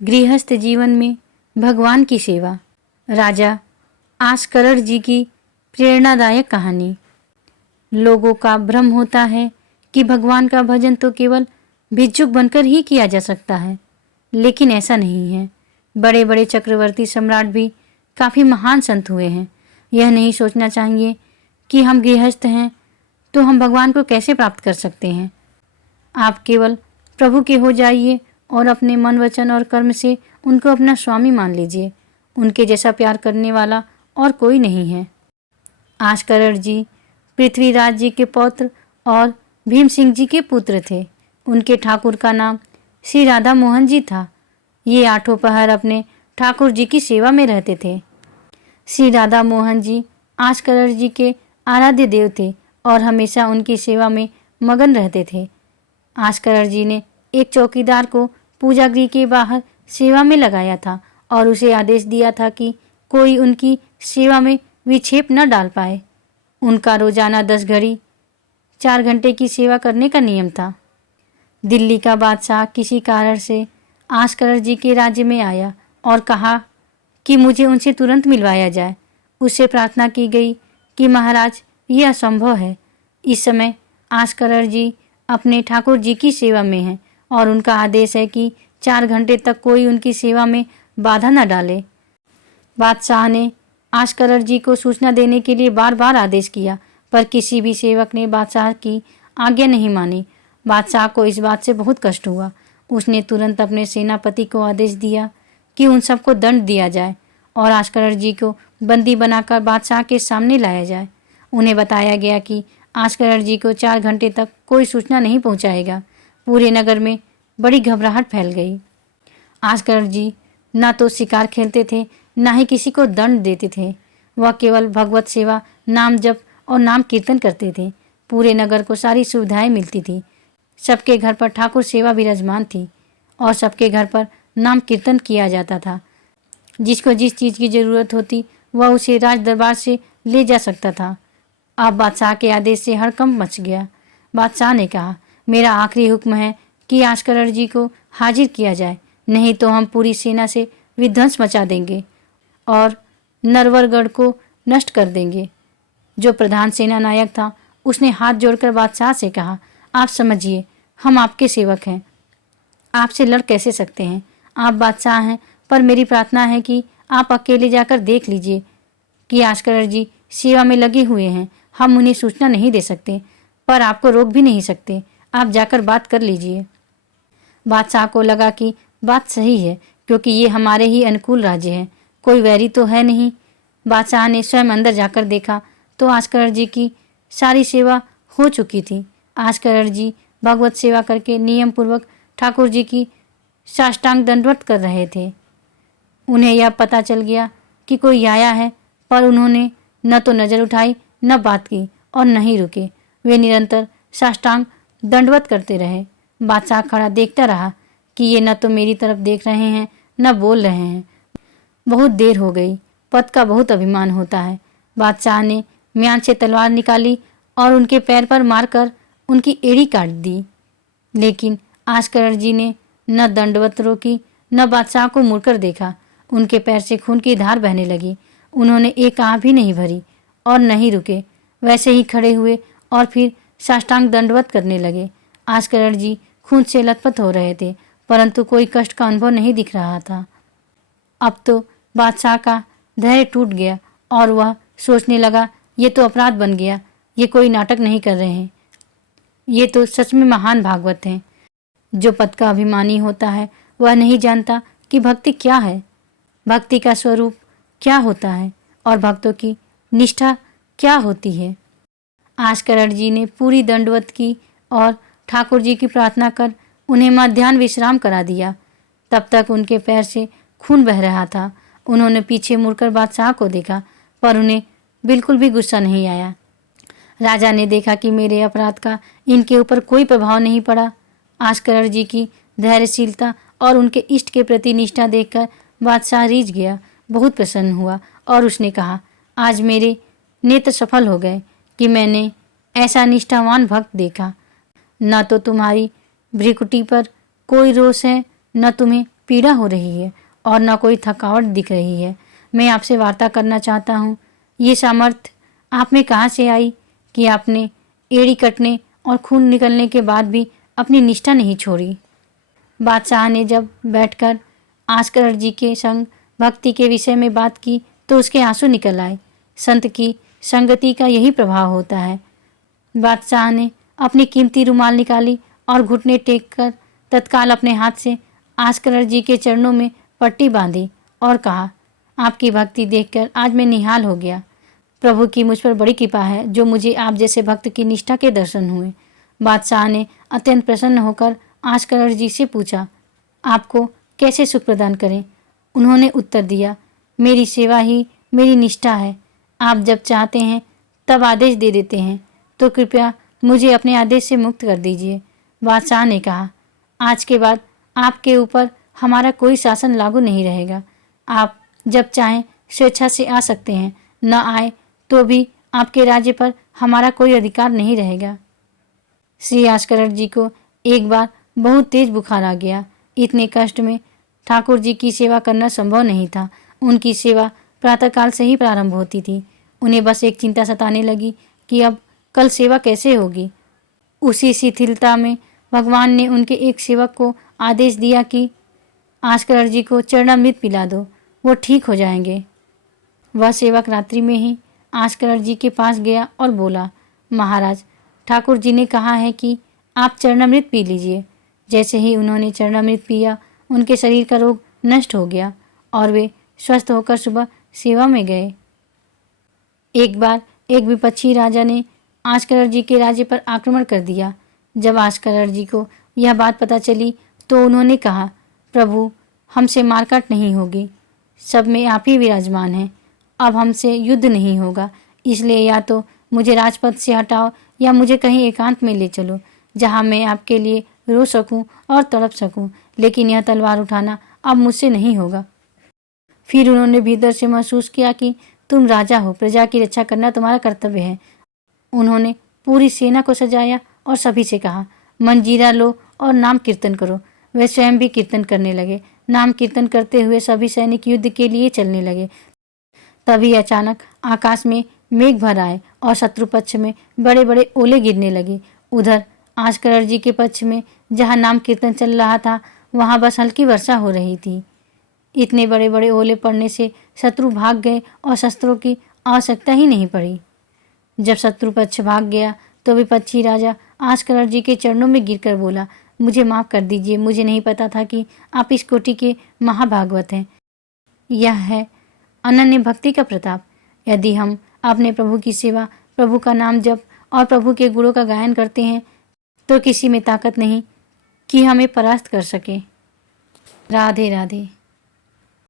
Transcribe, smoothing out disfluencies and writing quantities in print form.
गृहस्थ जीवन में भगवान की सेवा। राजा आस्करण जी की प्रेरणादायक कहानी। लोगों का भ्रम होता है कि भगवान का भजन तो केवल भिक्षुक बनकर ही किया जा सकता है, लेकिन ऐसा नहीं है। बड़े बड़े चक्रवर्ती सम्राट भी काफ़ी महान संत हुए हैं। यह नहीं सोचना चाहिए कि हम गृहस्थ हैं तो हम भगवान को कैसे प्राप्त कर सकते हैं। आप केवल प्रभु के हो जाइए और अपने मन, वचन और कर्म से उनको अपना स्वामी मान लीजिए। उनके जैसा प्यार करने वाला और कोई नहीं है। आस्करण जी पृथ्वीराज जी के पौत्र और भीम सिंह जी के पुत्र थे। उनके ठाकुर का नाम श्री राधा मोहन जी था। ये आठों पहर अपने ठाकुर जी की सेवा में रहते थे। श्री राधा मोहन जी आस्करण जी के आराध्य देव थे और हमेशा उनकी सेवा में मगन रहते थे। आस्करण जी ने एक चौकीदार को पूजा गृह के बाहर सेवा में लगाया था और उसे आदेश दिया था कि कोई उनकी सेवा में विक्षेप न डाल पाए। उनका रोजाना 10 घड़ी 4 घंटे की सेवा करने का नियम था। दिल्ली का बादशाह किसी कारण से आस्करण जी के राज्य में आया और कहा कि मुझे उनसे तुरंत मिलवाया जाए। उससे प्रार्थना की गई कि महाराज, यह असंभव है। इस समय आस्करण जी अपने ठाकुर जी की सेवा में हैं और उनका आदेश है कि 4 घंटे तक कोई उनकी सेवा में बाधा न डाले। बादशाह ने आस्करण जी को सूचना देने के लिए बार बार आदेश किया, पर किसी भी सेवक ने बादशाह की आज्ञा नहीं मानी। बादशाह को इस बात से बहुत कष्ट हुआ। उसने तुरंत अपने सेनापति को आदेश दिया कि उन सबको दंड दिया जाए और आस्करण जी को बंदी बनाकर बादशाह के सामने लाया जाए। उन्हें बताया गया कि आस्करण जी को 4 घंटे तक कोई सूचना नहीं पहुंचाएगा। पूरे नगर में बड़ी घबराहट फैल गई। आस्करण जी न तो शिकार खेलते थे, न ही किसी को दंड देते थे। वह केवल भगवत सेवा, नाम जप और नाम कीर्तन करते थे। पूरे नगर को सारी सुविधाएं मिलती थी। सबके घर पर ठाकुर सेवा विराजमान थी और सबके घर पर नाम कीर्तन किया जाता था। जिसको जिस चीज़ की ज़रूरत होती वह उसे राज दरबार से ले जा सकता था। अब बादशाह के आदेश से हड़कंप मच गया। बादशाह ने कहा, मेरा आखिरी हुक्म है कि आस्करण जी को हाजिर किया जाए, नहीं तो हम पूरी सेना से विध्वंस मचा देंगे और नरवरगढ़ को नष्ट कर देंगे। जो प्रधान सेना नायक था उसने हाथ जोड़कर बादशाह से कहा, आप समझिए, हम आपके सेवक हैं, आपसे लड़ कैसे सकते हैं। आप बादशाह हैं, पर मेरी प्रार्थना है कि आप अकेले जाकर देख लीजिए कि आस्करण जी सेवा में लगे हुए हैं। हम उन्हें सूचना नहीं दे सकते, पर आपको रोक भी नहीं सकते। आप जाकर बात कर लीजिए। बादशाह को लगा कि बात सही है, क्योंकि ये हमारे ही अनुकूल राज्य है, कोई वैरी तो है नहीं। बादशाह ने स्वयं अंदर जाकर देखा तो आस्करण जी की सारी सेवा हो चुकी थी। आस्करण जी भगवत सेवा करके नियम पूर्वक ठाकुर जी की साष्टांग दंडवत कर रहे थे। उन्हें यह पता चल गया कि कोई आया है, पर उन्होंने न तो नज़र उठाई, न बात की और न ही रुके। वे निरंतर साष्टांग दंडवत करते रहे। बादशाह खड़ा देखता रहा कि ये न तो मेरी तरफ देख रहे हैं, न बोल रहे हैं। बहुत देर हो गई। पद का बहुत अभिमान होता है। बादशाह ने म्यान से तलवार निकाली और उनके पैर पर मारकर उनकी एड़ी काट दी, लेकिन आस्करण जी ने न दंडवत रोकी, न बादशाह को मुड़कर देखा। उनके पैर से खून की धार बहने लगी। उन्होंने एक आह भी नहीं भरी और न ही रुके, वैसे ही खड़े हुए और फिर साष्टांग दंडवत करने लगे। आस्करण जी खून से लथपथ हो रहे थे, परंतु कोई कष्ट का अनुभव नहीं दिख रहा था। अब तो बादशाह का धैर्य टूट गया और वह सोचने लगा, ये तो अपराध बन गया। ये कोई नाटक नहीं कर रहे हैं, ये तो सच में महान भागवत हैं। जो पद का अभिमानी होता है वह नहीं जानता कि भक्ति क्या है, भक्ति का स्वरूप क्या होता है और भक्तों की निष्ठा क्या होती है। आस्करण जी ने पूरी दंडवत की और ठाकुर जी की प्रार्थना कर उन्हें मध्याह्न विश्राम करा दिया। तब तक उनके पैर से खून बह रहा था। उन्होंने पीछे मुड़कर बादशाह को देखा, पर उन्हें बिल्कुल भी गुस्सा नहीं आया। राजा ने देखा कि मेरे अपराध का इनके ऊपर कोई प्रभाव नहीं पड़ा। आस्करण जी की धैर्यशीलता और उनके इष्ट के प्रति निष्ठा देखकर बादशाह रीझ गया, बहुत प्रसन्न हुआ और उसने कहा, आज मेरे नेत्र सफल हो गए कि मैंने ऐसा निष्ठावान भक्त देखा। न तो तुम्हारी भ्रिकुटी पर कोई रोष है, न तुम्हें पीड़ा हो रही है और न कोई थकावट दिख रही है। मैं आपसे वार्ता करना चाहता हूँ। ये सामर्थ्य आप में कहाँ से आई कि आपने एड़ी कटने और खून निकलने के बाद भी अपनी निष्ठा नहीं छोड़ी। बादशाह ने जब बैठकर आस्कर जी के संग भक्ति के विषय में बात की तो उसके आंसू निकल आए। संत की संगति का यही प्रभाव होता है। बादशाह ने अपनी कीमती रुमाल निकाली और घुटने टेक कर तत्काल अपने हाथ से आस्कर जी के चरणों में पट्टी बांधी और कहा, आपकी भक्ति देखकर आज मैं निहाल हो गया। प्रभु की मुझ पर बड़ी कृपा है जो मुझे आप जैसे भक्त की निष्ठा के दर्शन हुए। बादशाह ने अत्यंत प्रसन्न होकर आस्कर जी से पूछा, आपको कैसे सुख प्रदान करें। उन्होंने उत्तर दिया, मेरी सेवा ही मेरी निष्ठा है। आप जब चाहते हैं तब आदेश दे देते हैं, तो कृपया मुझे अपने आदेश से मुक्त कर दीजिए। बादशाह ने कहा, आज के बाद आपके ऊपर हमारा कोई शासन लागू नहीं रहेगा। आप जब चाहें स्वेच्छा से आ सकते हैं, न आए तो भी आपके राज्य पर हमारा कोई अधिकार नहीं रहेगा। श्री आस्कर जी को एक बार बहुत तेज बुखार आ गया। इतने कष्ट में ठाकुर जी की सेवा करना संभव नहीं था। उनकी सेवा प्रातःकाल से ही प्रारंभ होती थी। उन्हें बस एक चिंता सताने लगी कि अब कल सेवा कैसे होगी। उसी शिथिलता में भगवान ने उनके एक सेवक को आदेश दिया कि आस्कर जी को चरणामृत पिला दो, वो ठीक हो जाएंगे। वह सेवक रात्रि में ही आस्कर जी के पास गया और बोला, महाराज, ठाकुर जी ने कहा है कि आप चरणामृत पी लीजिए। जैसे ही उन्होंने चरणामृत पिया, उनके शरीर का रोग नष्ट हो गया और वे स्वस्थ होकर सुबह सेवा में गए। एक बार एक विपक्षी राजा ने आस्कर जी के राज्य पर आक्रमण कर दिया। जब आस्कर जी को यह बात पता चली तो उन्होंने कहा, प्रभु, हमसे मारकाट नहीं होगी, सब में आप ही विराजमान हैं। अब हमसे युद्ध नहीं होगा, इसलिए या तो मुझे राजपद से हटाओ या मुझे कहीं एकांत में ले चलो, जहाँ मैं आपके लिए रो सकूं और तड़प सकूं, लेकिन यह तलवार उठाना अब मुझसे नहीं होगा। फिर उन्होंने भीतर से महसूस किया कि तुम राजा हो, प्रजा की रक्षा करना तुम्हारा कर्तव्य है। उन्होंने पूरी सेना को सजाया और सभी से कहा, मंजीरा लो और नाम कीर्तन करो। वे स्वयं भी कीर्तन करने लगे। नाम कीर्तन करते हुए सभी सैनिक युद्ध के लिए चलने लगे। तभी अचानक आकाश में मेघ भर आए और शत्रु पक्ष में बड़े बड़े ओले गिरने लगे। उधर आस्कर जी के पक्ष में जहाँ नाम कीर्तन चल रहा था, वहाँ बस हल्की वर्षा हो रही थी। इतने बड़े बड़े ओले पड़ने से शत्रु भाग गए और शस्त्रों की आवश्यकता ही नहीं पड़ी। जब शत्रु पक्ष भाग गया तो विपक्षी राजा आस्कर जी के चरणों में गिरकर बोला, मुझे माफ़ कर दीजिए, मुझे नहीं पता था कि आप इस कोटि के महाभागवत हैं। यह है अनन्य भक्ति का प्रताप। यदि हम अपने प्रभु की सेवा, प्रभु का नाम जप और प्रभु के गुणों का गायन करते हैं तो किसी में ताकत नहीं कि हमें परास्त कर सके। राधे राधे।